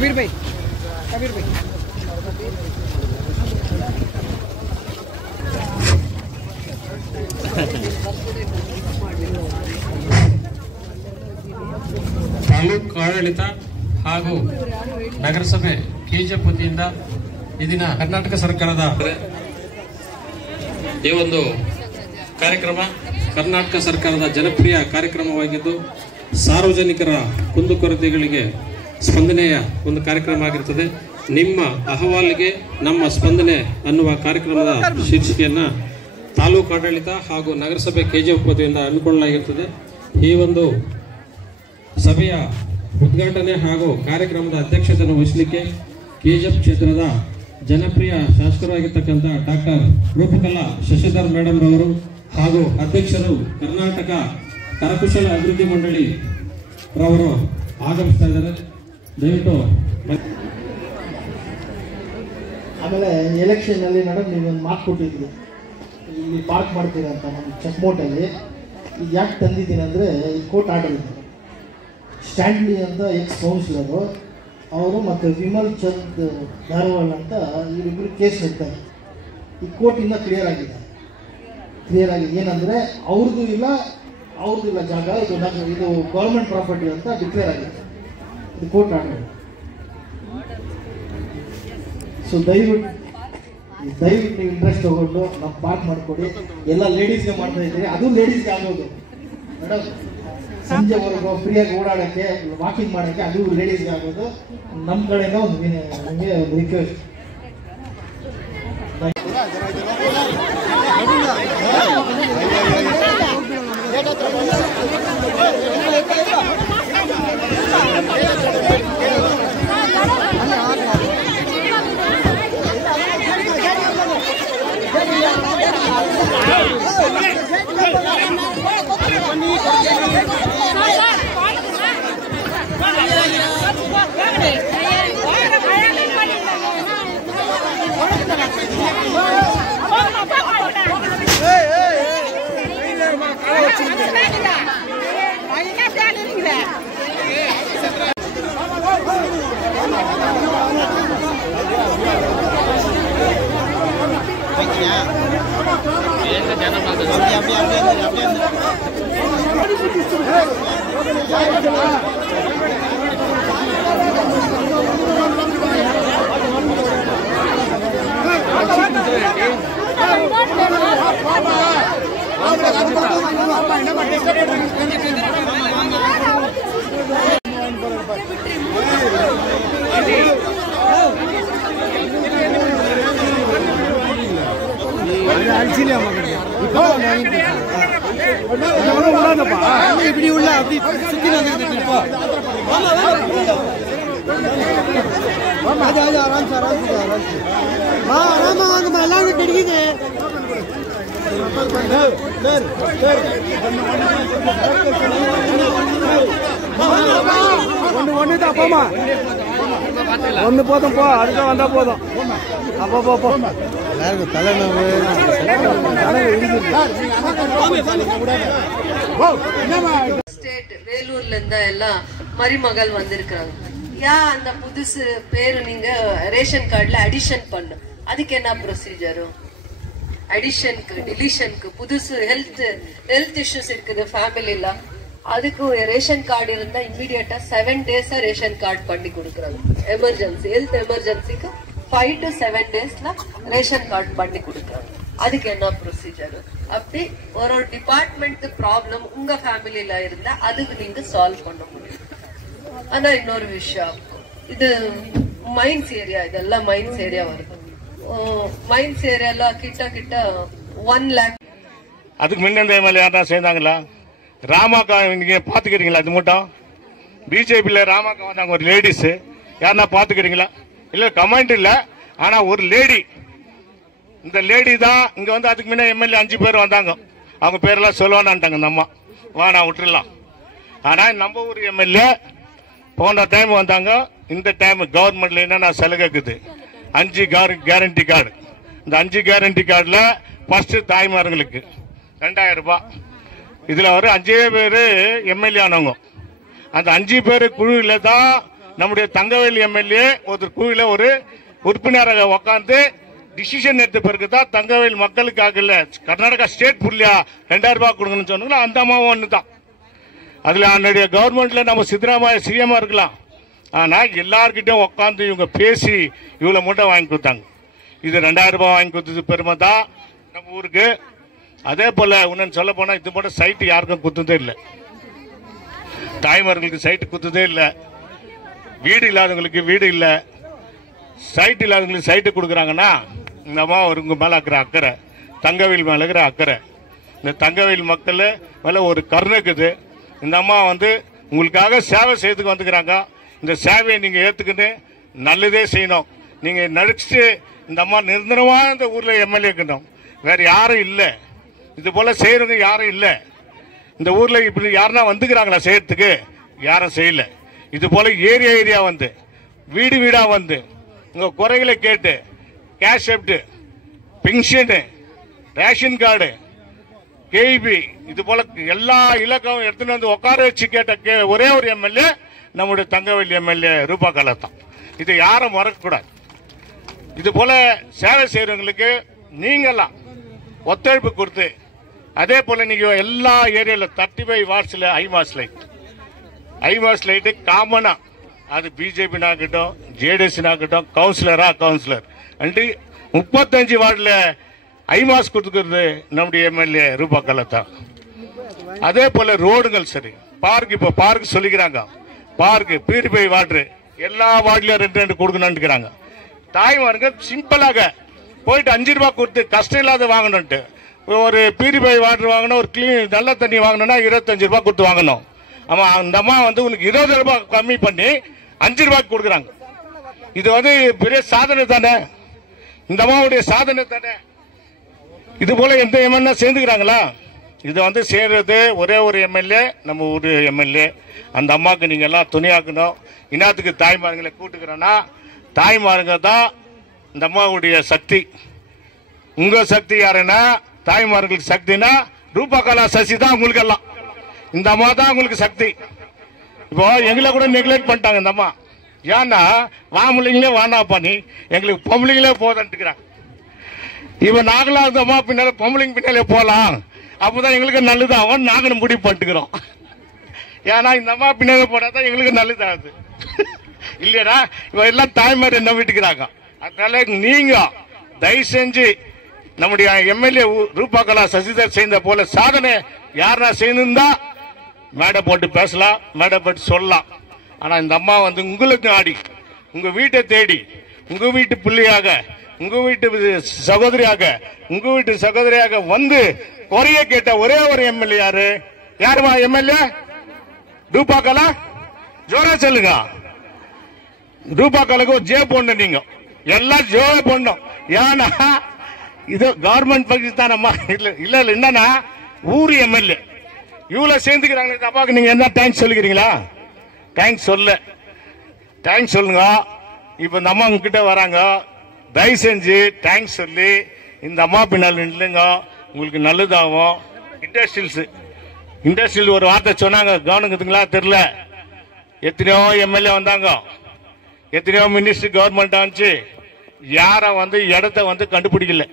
कबीर भाई ತಾಲೂಕು ಆಡಳಿತ ಹಾಗೂ ನಗರಸಭೆ ಕೆಜಿಎಫ್ ವತಿಯಿಂದ ಈ ದಿನ ಕರ್ನಾಟಕ ಸರ್ಕಾರದ ಈ ಒಂದು ಕಾರ್ಯಕ್ರಮ ಕರ್ನಾಟಕ ಸರ್ಕಾರದ ಜನಪ್ರಿಯ ಕಾರ್ಯಕ್ರಮವಾಗಿದ್ದು ಸಾರ್ವಜನಿಕರ ಕುಂದುಕೊರತೆಗಳಿಗೆ ಸ್ಪಂದನೆಯ ಒಂದು ಕಾರ್ಯಕ್ರಮ ಆಗಿರುತ್ತದೆ. ನಿಮ್ಮ ಅಹವಾಲಿಗೆ ನಮ್ಮ ಸ್ಪಂದನೆ ಅನ್ನುವ ಕಾರ್ಯಕ್ರಮದ ಶೀರ್ಷಿಕೆಯನ್ನು ತಾಲೂಕು ಆಡಳಿತ ಹಾಗೂ ನಗರಸಭೆ ಕೆಜಿಎಫ್ ವತಿಯಿಂದ ಹಮ್ಮಿಕೊಳ್ಳಲಾಗಿರುತ್ತದೆ. ಈ ಒಂದು ಸಭೆಯ ಉದ್ಘಾಟನೆ ಹಾಗೂ ಕಾರ್ಯಕ್ರಮದ ಅಧ್ಯಕ್ಷತೆಯನ್ನು ವಹಿಸಲಿಕ್ಕೆ ಕೆಜಿಎಫ್ ಕ್ಷೇತ್ರದ ಜನಪ್ರಿಯ ಶಾಸಕರಾಗಿರ್ತಕ್ಕಂಥ ಡಾಕ್ಟರ್ ರೂಪಕಲಾ ಶಶಿಧರ್ ಮೇಡಮ್ ರವರು ಹಾಗೂ ಅಧ್ಯಕ್ಷರು ಕರ್ನಾಟಕ ಕರಕುಶಲ ಅಭಿವೃದ್ಧಿ ಮಂಡಳಿ ರವರು ಆಗಮಿಸ್ತಾ ಇದ್ದಾರೆ. ದಯವಿಟ್ಟು ಆಮೇಲೆ ಎಲೆಕ್ಷನ್ ಅಲ್ಲಿ ಮೇಡಮ್ ನೀವೊಂದು ಮಾತು ಕೊಟ್ಟಿದ್ರಿ, ಇಲ್ಲಿ ಪಾರ್ಕ್ ಮಾಡ್ತೀರಾ ಅಂತ ನಮ್ಮ ಚೆಕ್ಮೋಟಲ್ಲಿ. ಈಗ ಯಾಕೆ ತಂದಿದ್ದೀನಿ ಅಂದರೆ ಈ ಕೋರ್ಟ್ ಆರ್ಡರ್ ಇದೆ. ಸ್ಟ್ಯಾನ್ಲಿ ಅಂತ ಎಕ್ಸ್ ಕೌನ್ಸಿಲರು ಅವರು ಮತ್ತು ವಿಮಲ್ ಚಂದ್ ಧಾರವಾಡ ಅಂತ ಇವರಿಬ್ಬರು ಕೇಸ್ ನಡೀತಾರೆ. ಈ ಕೋರ್ಟ್ ಇನ್ನೂ ಕ್ಲಿಯರ್ ಆಗಿದೆ ಏನಂದರೆ ಅವ್ರದ್ದು ಇಲ್ಲ ಜಾಗ, ಇದು ಗೌರ್ಮೆಂಟ್ ಪ್ರಾಪರ್ಟಿ ಅಂತ ಡಿಕ್ಲೇರ್ ಆಗಿದೆ. ಇದು ಕೋರ್ಟ್ ಆರ್ಡರ್. ಸೊ ದಯವಿಟ್ಟು ನೀವು ಇಂಟ್ರೆಸ್ಟ್ ತಗೊಂಡು ನಾವು ಪಾರ್ಕ್ ಮಾಡಿಕೊಡಿ. ಎಲ್ಲ ಲೇಡೀಸ್ಗೆ ಮಾಡ್ತಾ ಇದ್ದೀರಿ, ಅದು ಲೇಡೀಸ್ಗೆ ಆಗೋದು ಮೇಡಮ್. ಸಂಜೆವರೆಗೂ ಫ್ರೀಯಾಗಿ ಓಡಾಡೋಕ್ಕೆ ವಾಕಿಂಗ್ ಮಾಡೋಕ್ಕೆ ಅದು ಲೇಡೀಸ್ಗೆ ಆಗೋದು. ನಮ್ಮ ಕಡೆಯಿಂದ ನಿಮಗೆ ಒಂದು ರಿಕ್ವೆಸ್ಟ್. இப்படி உள்ள அப்படி சுத்தி ஆராம் வாங்கம்மா எல்லாரும் கிடைக்குது. ஒண்ணு தான் போமா, ஒண்ணு போதும் போ, அடுத்த வந்தா போதும். அப்போ போ எல்லாருக்கும் தலைநோவு ஸ்டேட் வேலூர்ல இருந்தா எல்லாம் மருமகள் வந்திருக்காங்க. ஏன் அந்த புதுசு பேரு நீங்க ரேஷன் கார்டுல அடிஷன் பண்ணு, அதுக்கு என்ன ப்ரொசீஜர்? அடிஷனுக்கு டிலிஷனுக்கு புதுசு ஹெல்த் இஷ்யூஸ் இருக்குது ஃபேமிலில, அதுக்கு ரேஷன் கார்டு இருந்தா இம்மிடியட்டா 7 days ரேஷன் கார்டு பண்ணி கொடுக்குறாங்க. எமர்ஜென்சி ஹெல்த் எமர்ஜென்சிக்கு 5 to 7 daysல ரேஷன் கார்டு பண்ணி கொடுக்குறாங்க. அதுக்கு என்ன ப்ரொசீஜர்? அப்படி ஒரு டிபார்ட்மெண்ட் ப்ராப்ளம் உங்க ஃபேமிலில இருந்தா அதுக்கு நீங்க சால்வ் பண்ண முடியும். ஆனா இன்னொரு விஷயம், இது மைன்ஸ் ஏரியா, இதெல்லாம் மைன்ஸ் ஏரியா வருது. மைன்ஸ் ஏரியால கிட்ட 1 lakh. அதுக்கு முன்னே எம்எல்ஏ யாரா சேர்ந்தாங்களா? ராமாக்கா நீங்க பாத்துக்கிறீங்களா? அது மட்டும் பிஜேபியில ராமாக்கா வந்தாங்க, ஒரு லேடிஸ் யாருன்னா பாத்துக்கிறீங்களா? இல்ல கமெண்ட் இல்ல, ஆனா ஒரு லேடி, இந்த லேடி தான் இங்க வந்து அதுக்கு முன்ன எம்எல்ஏ 5 பேர் வந்தாங்க. அவங்க பேரெல்லாம் சொல்லுவானான்ட்டாங்க இந்த அம்மா, வாடா விட்டுடலாம். ஆனா நம்ம ஊர் எம்எல்ஏ போன டைம் வந்தாங்க. இந்த டைம் கவர்மெண்ட்ல என்னென்ன சலுகை இருக்குது, 5 கேரண்டி கார்டு. இந்த 5 கேரண்டி கார்டுல ஃபர்ஸ்ட் தாய்மார்களுக்கு 2000 ரூபாய். இதுல ஒரு 5 பேர் எம்எல்ஏ ஆனவங்க. அந்த 5 பேர் குழுல தான் நம்முடைய தங்கவேல் எம்எல்ஏ ஒரு குழுல ஒரு உறுப்பினராக உட்காந்து டிசிஷன் எடுத்த பிறகுதான் தங்கவேல் மக்களுக்காக இல்ல கர்நாடகா ஸ்டேட் புள்ளியா 2000 ரூபாய் கொடுங்கன்னு சொன்னாங்க. அந்த அம்மாவும் ஒண்ணுதான். அதுல அன்றைய கவர்மெண்ட்ல நம்ம சித்தராமையா சிஎம் இருக்கலாம். ஆனா எல்லார்கிட்டையும் உட்காந்து இவங்க பேசி இவ்வளவு மூட்டை வாங்கி கொடுத்தாங்க. இது 2000 ரூபாய் வாங்கி கொடுத்தது பெருமை தான் நம்ம ஊருக்கு. அதே போல இன்னும் சொல்ல போனா இது போல சைட்டு யாருக்கும் குத்துதே இல்லை. தாய்மார்களுக்கு சைட்டு குத்துதே இல்லை. வீடு இல்லாதவங்களுக்கு வீடு இல்லை. சைட் இல்லாதவங்களுக்கு சைட்டு கொடுக்குறாங்கன்னா இந்த அம்மா உங்க மேல இருக்கிற அக்கறை, தங்கவேல் மேல இருக்கிற அக்கறை, இந்த தங்கவேல் மக்கள் மேல ஒரு கருணைக்குது. இந்த அம்மா உங்களுக்காக சேவை செய்யறதுக்கு வந்துக்கிறாங்க. இந்த சேவையை நீங்க ஏத்துக்கிட்டு நல்லதே செய்யணும். நீங்க நடிச்சுட்டு இந்த அம்மா நிரந்தரமா இந்த ஊர்ல எம்எல்ஏ இருக்கணும். வேற யாரும் இல்ல, இது போல செய்யறவங்க யாரும் இல்ல. இந்த ஊர்ல இப்படி யாருன்னா வந்துக்கிறாங்களா செய்யறதுக்கு? யாரும் செய்யல. இது போல ஏரியா வீடு வீடா உங்க குறைகளை கேட்டு கேஷ் எப்ட், பென்ஷன், ரேஷன் கார்டு, கேபி இது போல எல்லா இலக்கம் எடுத்துட்டு உட்கார வச்சு கேட்ட ஒரே ஒரு எம்எல்ஏ நம்முடைய தங்கவேல் எம்எல்ஏ ரூபா கலத்தான். இதை யாரும் மறக்கக்கூடாது. இது போல சேவை செய்யறவங்களுக்கு நீங்கெல்லாம் ஒத்துழைப்பு கொடுத்து அதே போல நீங்க எல்லா ஏரியால 35 வார்ட்ஸ்ல ஐமாஸ் லைட் காமனா அது பிஜேபி ஆகட்டும் ஜேடிஎஸ் ஆகட்டும் கவுன்சிலர் 35 வார்டுல ஐமாஸ் கொடுத்துக்கிறது நம்முடைய எம்எல்ஏ ரூபா கலத்தான். அதே போல ரோடுகள் சரி, பார்க் இப்ப பார்க் சொல்லிக்கிறாங்க. பார்க் பியூரிஃபை வாட்டர் எல்லா வார்டுலயும் 2 கொடுக்கணும்னு தாய்மாருங்க சிம்பிளாக போயிட்டு 5 ரூபாய் கொடுத்து கஷ்டம் இல்லாத வாங்கணும். ஒரு பியூரிஃபை வாட்டர் வாங்கணும், ஒரு கிளீன் நல்ல தண்ணி வாங்கணும்னா 25 ரூபாய் கொடுத்து வாங்கணும். ஆமா அந்த அம்மா உனக்கு 20 ரூபாய் கம்மி பண்ணி 5 ரூபாய்க்கு கொடுக்குறாங்க. இது பெரிய சாதனை தானே, இந்த அம்மாவுடைய சாதனை தானே. இது போல எந்த எம்எல்ஏ சேர்ந்துக்கிறாங்களா? இது சேர்றது ஒரே ஒரு எம்எல்ஏ, நம்ம ஊரு எம்எல்ஏ. அந்த அம்மாவுக்கு நீங்க எல்லாம் துணையாக்கணும். இனத்துக்கு தாய்மார்களை கூட்டுக்கிறோன்னா தாய்மாருங்க தான் இந்த அம்மாவுடைய சக்தி. உங்க சக்தி யாருன்னா தாய்மார்களுக்கு சக்தினா ரூபா கலா சசி தான் உங்களுக்கு எல்லாம். இந்த அம்மா தான் உங்களுக்கு சக்தி. இப்போ எங்களை கூட நெக்லெக்ட் பண்ணிட்டாங்க இந்த அம்மா. ஏன்னா வாமுலிங்களே வானாப்பா நீ எங்களுக்கு பொம்பளைங்களே போதன்ட்டுக்கிறாங்க. இப்ப நாங்களா இந்த அம்மா பின்னால பொம்பளைங்க பின்னாலே போலாம், அப்பதான் எங்களுக்கு நல்லதாகும் நாங்க முடிவு பண்ணிட்டுக்கிறோம். ஏன்னா இந்த அம்மா பின்னாலே போனாதான் எங்களுக்கு நல்லதாகுது இல்லையா? இவ எல்லாம் தாய்மாரி நம்பிட்டுக்கிறாங்க. அதனால நீங்க தயவு செஞ்சு நம்முடைய எம்எல்ஏ ரூபா கலா சசிதர் செய்த போல சாதனை யாரா செய்யணும்னா மேடை போட்டு பேசலாம், மேடை போட்டு சொல்லலாம். ஆனா இந்த அம்மா உங்களுக்கு ஆடி உங்க வீட்டை தேடி உங்க வீட்டு பிள்ளையாக உங்க வீட்டு சகோதரியாக குறைய கேட்ட ஒரே ஒரு எம்எல்ஏ யாருமா எம்எல்ஏ ரூபா கலா? ஜோரா சொல்லுங்க. ரூபா கலாக்கு ஒரு ஜே போடணும். நீங்க எல்லாம் ஜோ போடணும். ஏன்னா இது கவர்மெண்ட் பாகிஸ்தான் அம்மா இல்ல என்னன்னா ஊர் எம்எல்ஏ இவ்வளவு சேர்ந்துக்கிறாங்க. அப்பாவுக்கு நீங்க என்ன தேங்க்ஸ் சொல்லிக்கிறீங்களா? தேங்க்ஸ் சொல்லுங்க. இப்ப இந்த அம்மா உங்ககிட்ட வராங்க, தயவு செஞ்சு தேங்க்ஸ் சொல்லி இந்த அம்மா பின்னால் இல்லைங்க, உங்களுக்கு நல்லதாகும். இண்டஸ்ட்ரியல் ஒரு வார்த்தை சொன்னாங்க, கவனிக்குதுங்களா தெரியல. எத்தனையோ எம்எல்ஏ வந்தாங்க, எத்தனையோ மினிஸ்டர் கவர்மெண்ட் ஆச்சு, யார இடத்த கண்டுபிடிக்கல.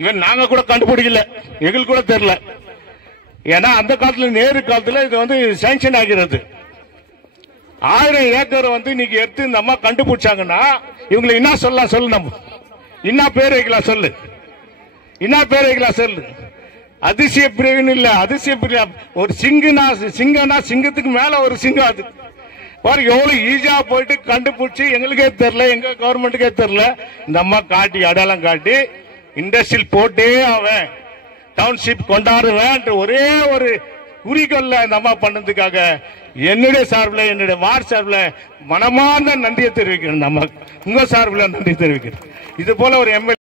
இவன் நாங்க கூட கண்டுபிடிக்கல, எங்களுக்கு கூட தெரியல. ஏன்னா அந்த காலத்துல நேரு காலத்துல இது சாங்ஷன் ஆகிறது. 1000 ஏக்கர் இன்னைக்கு எடுத்து இந்த அம்மா கண்டுபிடிச்சாங்கன்னா இவங்களை என்ன சொல்லலாம் சொல்லு? நம்ம என்ன பேர் வைக்கலாம் சொல்லு? என்ன பேர் வைக்கலாம் சொல்லு? அதிசய பிரிவுன்னு இல்ல, அதிசய பிரிவு ஒரு சிங்கனா சிங்கத்துக்கு மேல ஒரு சிங்கம். அது பாரு எவ்வளவு ஈஸியா போயிட்டு கண்டுபிடிச்சு எங்களுக்கே தெரியல, எங்க கவர்மெண்ட்டுக்கே தெரியல. இந்த அம்மா காட்டி அடையாளம் காட்டி இண்டஸ்ட்ரியல் போட்டே அவன் டவுன்ஷிப் கொண்டாடுவேன் ஒரே ஒரு குறிக்கோள்ல இந்த அம்மா பண்ணதுக்காக என்னுடைய சார்பில் என்னுடைய வார்டு சார்பில் மனமார்ந்த நன்றியை தெரிவிக்கிறேன். இந்த அம்மா உங்க சார்பில் நன்றி தெரிவிக்கிறேன். இது போல ஒரு எம்எல்ஏ